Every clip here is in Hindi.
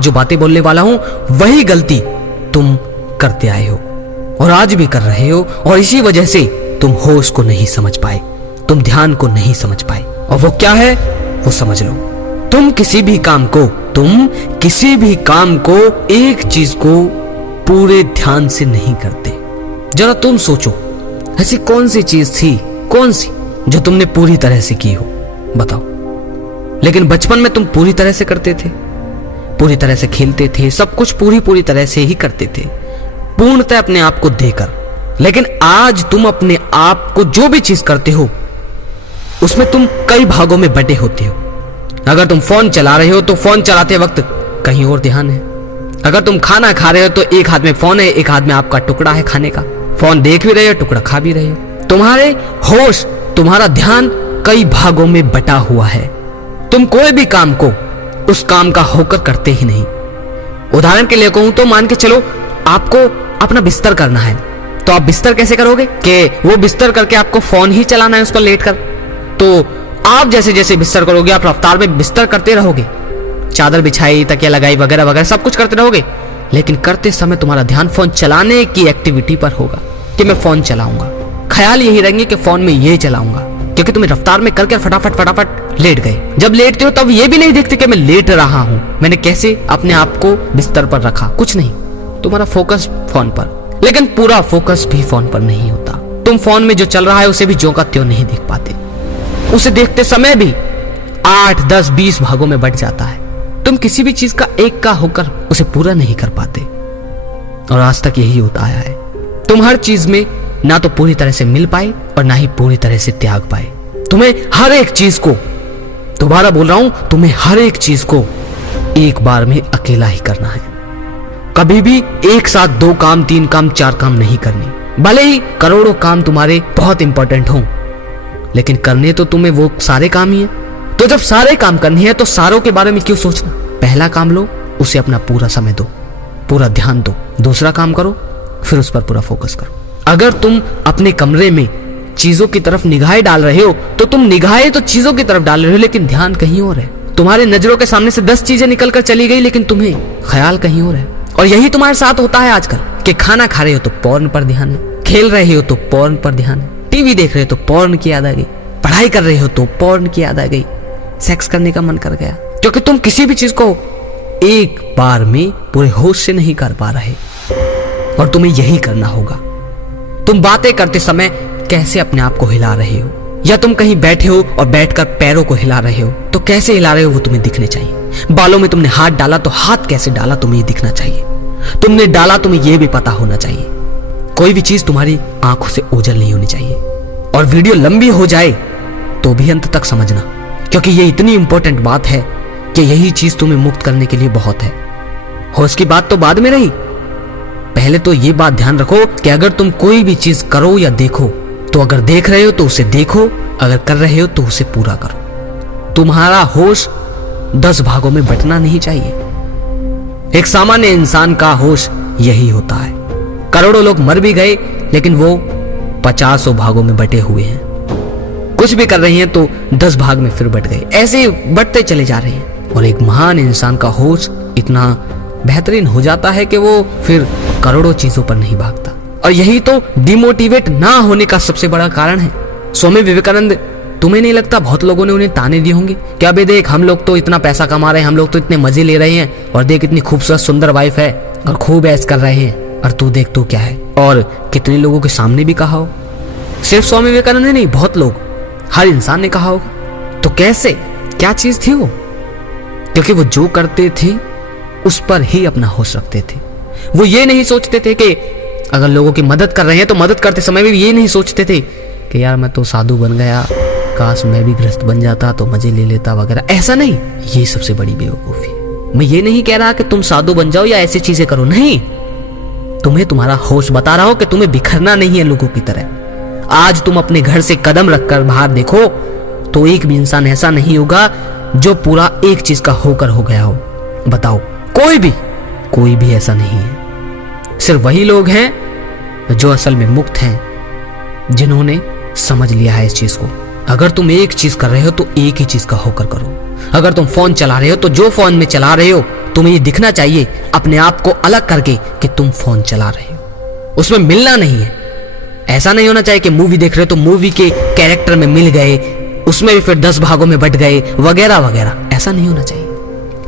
आज जो बातें बोलने वाला हूं वही गलती तुम करते आए हो और आज भी कर रहे हो, और इसी वजह से तुम होश को नहीं समझ पाए, तुम ध्यान को नहीं समझ पाए। और वो क्या है वो समझ लो। तुम किसी भी काम को एक चीज को पूरे ध्यान से नहीं करते। जरा तुम सोचो, ऐसी कौन सी चीज थी, कौन सी जो तुमने पूरी तरह से की हो, बताओ। लेकिन बचपन में तुम पूरी तरह से करते थे, पूरी तरह से खेलते थे, सब कुछ पूरी तरह से ही करते थे, पूर्णतः अपने आप को देकर। लेकिन आज तुम अपने आप को जो भी चीज करते हो उसमें तुम कई भागों में बटे होते हो। अगर तुम फोन चला रहे हो तो फोन चलाते वक्त कहीं और ध्यान है। अगर तुम खाना खा रहे हो तो एक हाथ में फोन है, एक हाथ में आपका टुकड़ा है खाने का। फोन देख भी रहे हो, टुकड़ा खा भी रहे हो। तुम्हारे होश, तुम्हारा ध्यान कई भागों में बटा हुआ है। तुम कोई भी काम को उस काम का होकर करते ही नहीं। उदाहरण के लिए कहूं तो मान के चलो आपको अपना बिस्तर करना है, तो आप बिस्तर कैसे करोगे कि वो बिस्तर करके आपको फोन ही चलाना है उस पर लेट कर। तो आप जैसे जैसे बिस्तर करोगे आप रफ्तार में बिस्तर करते रहोगे, चादर बिछाई, तकिया लगाई, वगैरह वगैरह सब कुछ करते रहोगे, लेकिन करते समय तुम्हारा ध्यान फोन चलाने की एक्टिविटी पर होगा कि मैं फोन चलाऊंगा। ख्याल यही रहेंगे कि फोन में ये चलाऊंगा, क्योंकि तुम्हें रफ्तार में करके फटाफट लेट गए। जब लेटते हो तब ये भी नहीं देखते कि मैं लेट रहा हूं, मैंने कैसे अपने आप को बिस्तर पर रखा, कुछ नहीं, तुम्हारा फोकस फोन पर। लेकिन पूरा फोकस भी फोन पर नहीं होता। तुम फोन में जो चल रहा है उसे भी ज्यों का त्यों नहीं देख पाते, उसे देखते समय भी 8, 10, 20 भागों में बट जाता है। तुम किसी भी चीज का एक का होकर उसे पूरा नहीं कर पाते, और आज तक यही होता आया है। तुम हर चीज में ना तो पूरी तरह से मिल पाए और ना ही पूरी तरह से त्याग पाए। तुम्हें हर एक चीज को, दोबारा बोल रहा हूं, तुम्हें हर एक चीज को एक बार में अकेला ही करना है। कभी भी एक साथ 2 काम, 3 काम, 4 काम नहीं करनी। भले ही करोड़ों काम तुम्हारे बहुत इंपॉर्टेंट हों, लेकिन करने तो तुम्हें वो सारे काम ही है। तो जब सारे काम करने हैं तो सारों के बारे में क्यों सोचना। पहला काम लो, उसे अपना पूरा समय दो, पूरा ध्यान दो। दूसरा काम करो, फिर उस पर पूरा फोकस करो। अगर तुम अपने कमरे में चीजों की तरफ निगाहें डाल रहे हो तो तुम निगाहें तो चीजों की तरफ डाल रहे हो, लेकिन ध्यान कहीं और है। तुम्हारे नजरों के सामने से 10 चीजें निकल कर चली गई, लेकिन तुम्हें ख्याल कहीं और है। और यही तुम्हारे साथ होता है आजकल कि खाना खा रहे हो तो पोर्न पर ध्यान है, खेल रहे हो तो पोर्न पर ध्यान है, टीवी देख रहे हो तो पोर्न की याद आ गई, पढ़ाई कर रहे हो तो पोर्न की याद आ गई, सेक्स करने का मन कर गया, क्योंकि तुम किसी भी चीज को एक बार में पूरे होश से नहीं कर पा रहे। और तुम्हें यही करना होगा। तुम बातें करते समय कैसे अपने आप को हिला रहे हो, या तुम कहीं बैठे हो और बैठकर पैरों को हिला रहे हो तो कैसे हिला रहे हो वो तुम्हें दिखने चाहिए। बालों में तुमने हाथ डाला तो हाथ कैसे डाला तुम्हें दिखना चाहिए। तुमने डाला तुम्हें यह भी पता होना चाहिए। कोई भी चीज तुम्हारी आंखों से ओझल नहीं होनी चाहिए। और वीडियो लंबी हो जाए तो भी अंत तक समझना, क्योंकि ये इतनी इंपॉर्टेंट बात है कि यही चीज तुम्हें मुक्त करने के लिए बहुत है। होश की बात तो बाद में रही, पहले तो ये बात ध्यान रखो कि अगर तुम कोई भी चीज करो या देखो तो अगर देख रहे हो तो उसे देखो, अगर कर रहे हो तो उसे पूरा करो। तुम्हारा होश 10 भागों में बंटना नहीं चाहिए। एक सामान्य इंसान का होश यही होता है। करोड़ों लोग मर भी गए लेकिन वो 50 भागों में बटे हुए हैं। कुछ भी कर रहे हैं तो 10 भाग में फिर बट गए, ऐसे बढ़ते चले जा रहे हैं। और एक महान इंसान का होश इतना बेहतरीन हो जाता है कि वो फिर करोड़ों चीजों पर नहीं भागता। और यही तो डिमोटिवेट ना होने का सबसे बड़ा कारण है। स्वामी विवेकानंद, तुम्हें नहीं लगता बहुत लोगों ने उन्हें ताने दिए होंगे कि अबे देख, हम लोग तो इतना पैसा कमा रहे हैं, हम लोग तो इतने मजे ले रहे हैं, और देख इतनी खूबसूरत सुंदर वाइफ है और खूब ऐश कर रहे हैं, और तू देख तू क्या है। और कितने लोगों के सामने भी कहा हो, सिर्फ स्वामी विवेकानंद ने नहीं, बहुत लोग, हर इंसान ने कहा होगा। तो कैसे, क्या चीज थी वो? क्योंकि वो जो करते थे उस पर ही अपना होश रखते थे। वो ये नहीं सोचते थे कि अगर लोगों की मदद कर रहे हैं तो मदद करते समय भी ये नहीं सोचते थे कि यार मैं तो साधु बन गया, काश मैं भी गृहस्थ बन जाता तो मजे ले लेता वगैरह। ऐसा नहीं, ये सबसे बड़ी बेवकूफी है। मैं ये नहीं कह रहा कि तुम साधु बन जाओ या ऐसी चीजें करो, नहीं। तुम्हें तुम्हारा होश बता रहा हो कि तुम्हें बिखरना नहीं है लोगों की तरह। आज तुम अपने घर से कदम रखकर बाहर देखो तो एक भी इंसान ऐसा नहीं होगा जो पूरा एक चीज का होकर हो गया हो। बताओ, कोई भी ऐसा नहीं है। सिर्फ वही लोग हैं जो असल में मुक्त हैं, जिन्होंने समझ लिया है इस चीज को। अगर तुम एक चीज कर रहे हो तो एक ही चीज का होकर करो। अगर तुम फोन चला रहे हो तो जो फोन में चला रहे हो तुम्हें ये दिखना चाहिए अपने आप को अलग करके कि तुम फोन चला रहे हो, उसमें मिलना नहीं है। ऐसा नहीं होना चाहिए कि मूवी देख रहे हो तो मूवी के कैरेक्टर में मिल गए, उसमें भी फिर 10 भागों में बट गए वगैरह वगैरह। ऐसा नहीं होना चाहिए।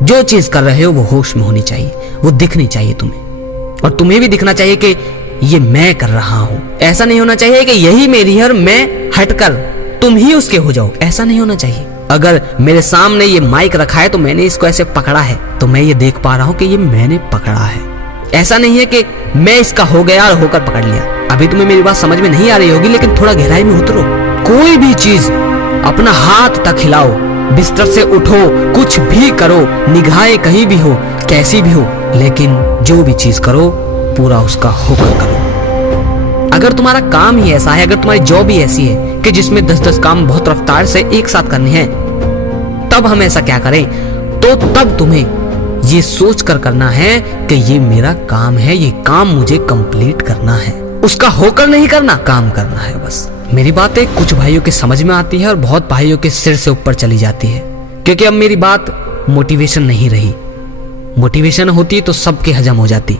जो चीज कर रहे हो वो होश में होनी चाहिए, वो दिखनी चाहिए तुम्हें, और तुम्हें भी दिखना चाहिए कि ये मैं कर रहा हूं। ऐसा नहीं होना चाहिए कि यही मेरी है और मैं हटकर तुम ही उसके हो जाओ। ऐसा नहीं होना चाहिए। अगर मेरे सामने ये माइक रखा है तो मैंने इसको ऐसे पकड़ा है तो मैं ये देख पा रहा हूं कि ये मैंने पकड़ा है। ऐसा नहीं है कि मैं इसका हो गया और होकर पकड़ लिया। अभी तुम्हें मेरी बात समझ में नहीं आ रही होगी, लेकिन थोड़ा गहराई में उतरो। कोई भी चीज अपना हाथ तक हिलाओ, बिस्तर से उठो, कुछ भी करो, निगाहें कहीं भी हो, कैसी भी हो, लेकिन जो भी चीज करो पूरा उसका होकर करो। अगर तुम्हारा काम ही ऐसा है, अगर तुम्हारी जॉब ही ऐसी है कि जिसमें 10-10 काम बहुत रफ्तार से एक साथ करने हैं, तब हम ऐसा क्या करें? तो तब तुम्हें ये सोच कर करना है कि ये मेरा काम है, ये काम मुझे कंप्लीट करना है, उसका होकर नहीं करना, काम करना है बस। मेरी बातें कुछ भाइयों के समझ में आती है और बहुत भाइयों के सिर से ऊपर चली जाती है, क्योंकि अब मेरी बात मोटिवेशन नहीं रही। मोटिवेशन होती तो सबके हजम हो जाती,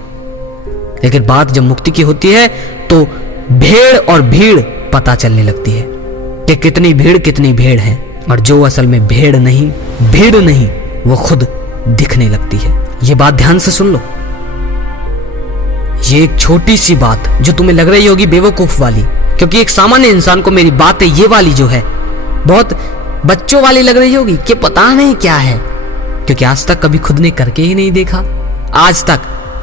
लेकिन बात जब मुक्ति की होती है तो भेड़ और भीड़ पता चलने लगती है कि कितनी भेड़ है, और जो असल में भेड़ नहीं, भीड़ नहीं, वो खुद दिखने लगती है। ये बात ध्यान से सुन लो। ये एक छोटी सी बात जो तुम्हें लग रही होगी बेवकूफ वाली, क्योंकि एक सामान्य इंसान को मेरी बातें ये वाली जो है बहुत बच्चों वाली लग रही होगी कि पता नहीं क्या है, क्योंकि आज तक कभी खुद ने करके ही नहीं देखा, आज तक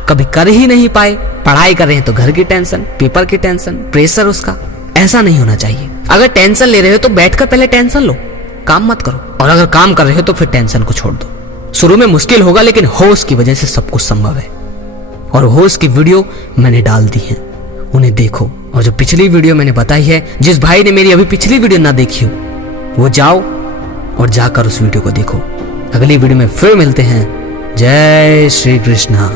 कभी कर ही नहीं पाए। पढ़ाई कर रहे हैं तो घर की टेंशन, पेपर की टेंशन, प्रेशर उसका। ऐसा नहीं होना चाहिए। अगर टेंशन ले रहे हो तो बैठकर पहले टेंशन लो, काम मत करो। और अगर काम कर रहे हो तो फिर टेंशन को छोड़ दो। शुरू में मुश्किल होगा, लेकिन होश की वजह से सब कुछ संभव है। और होश की वीडियो मैंने डाल दी है, उन्हें देखो। और जो पिछली वीडियो मैंने बताई है, जिस भाई ने मेरी अभी पिछली वीडियो ना देखी हो, वो जाओ और जाकर उस वीडियो को देखो। अगली वीडियो में फिर मिलते हैं। जय श्री कृष्णा।